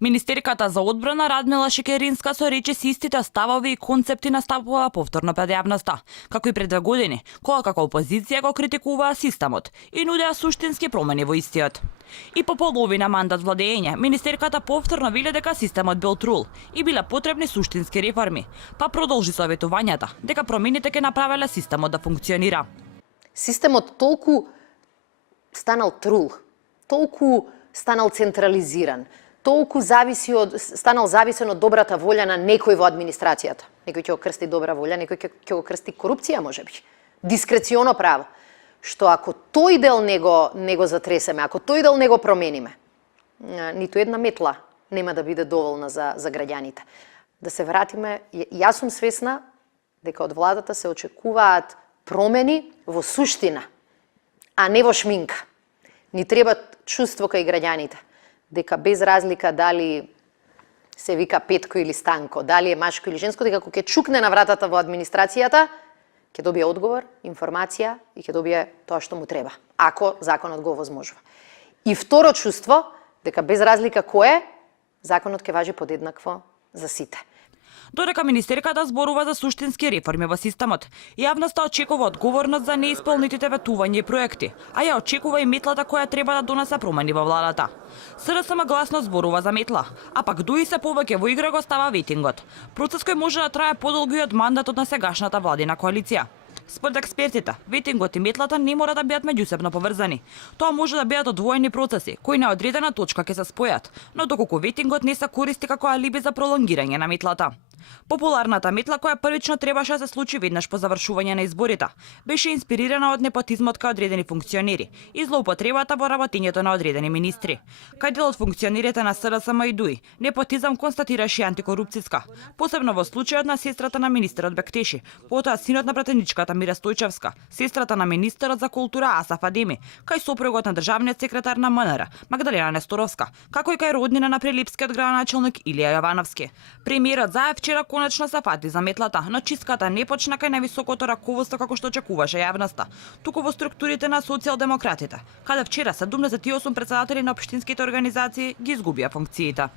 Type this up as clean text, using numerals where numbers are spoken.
Министерката за одбрана Радмила Шекеринска со речиси истите ставови и концепти настапува повторно пред јавноста, како и пред 2 години, кога како опозиција го критикуваа системот и нудеа суштински промени во истиот. И по половина мандат владење, министерката повторно вели дека системот бил трул и биле потребни суштински реформи, па продолжи советувањата дека промените ќе направеле системот да функционира. Системот толку станал трул, толку станал централизиран, толку станал зависен од добрата волја на некој во администрацијата. Некој ќе го крсти добра волја, некој ќе го крсти корупција, можеби. Дискреционо право. Што ако тој дел него затресеме, ако тој дел него промениме, ниту една метла нема да биде доволна за граѓаните. Да се вратиме, јас сум свесна дека од владата се очекуваат промени во суштина, а не во шминка. Ни треба чувство кај граѓаните, дека без разлика дали се вика Петко или Станко, дали е машко или женско, дека кога ќе чукне на вратата во администрацијата, ќе добие одговор, информација и ќе добие тоа што му треба, ако законот го овозможува. И второ чувство, дека без разлика кој е, законот ќе важи подеднакво за сите. Додека министерката зборува за суштински реформи во системот, јавноста очекува одговорност за неисполнетите ветувања и проекти, а ја очекува и метлата која треба да донесе промени во владата. СДСМ гласно зборува за метла, а пак дуи се повеќе во игра го става ветингот. Процес кој може да трае подолго и од мандатот на сегашната владина коалиција. Според експертите, ветингот и метлата не мора да бидат меѓусебно поврзани. Тоа може да бидат одвоени процеси, кои на одредена точка ќе се спојат, но доколку ветингот не се користи како алиби за пролонгирање на метлата. Популарната метла која првично требаше да се случи веднаш по завршување на изборите, беше инспирирана од непотизмот кај одредени функционери и злоупотребата во работењето на одредени министри. Кај дел од функционерите на СДСМ и ДУИ, непотизам констатираше и антикорупцијска, посебно во случајот на сестрата на министерот Бектеши, потоа синот на пратеничката Мира Стојчевска, сестрата на министерот за култура Асаф Адеми, кај сопругот на државниот секретар на МНР Магдалена Несторовска, како и кај роднина на прилипскиот градоначалник Илија Јовановски. Премиерот Заев вчера конечно се фати за метлата, но чистката не почна кај највисокото раководство како што очекуваше јавноста, туку во структурите на социјалдемократите, каде вчера 78 претседатели на општинските организации ги изгубија функциите.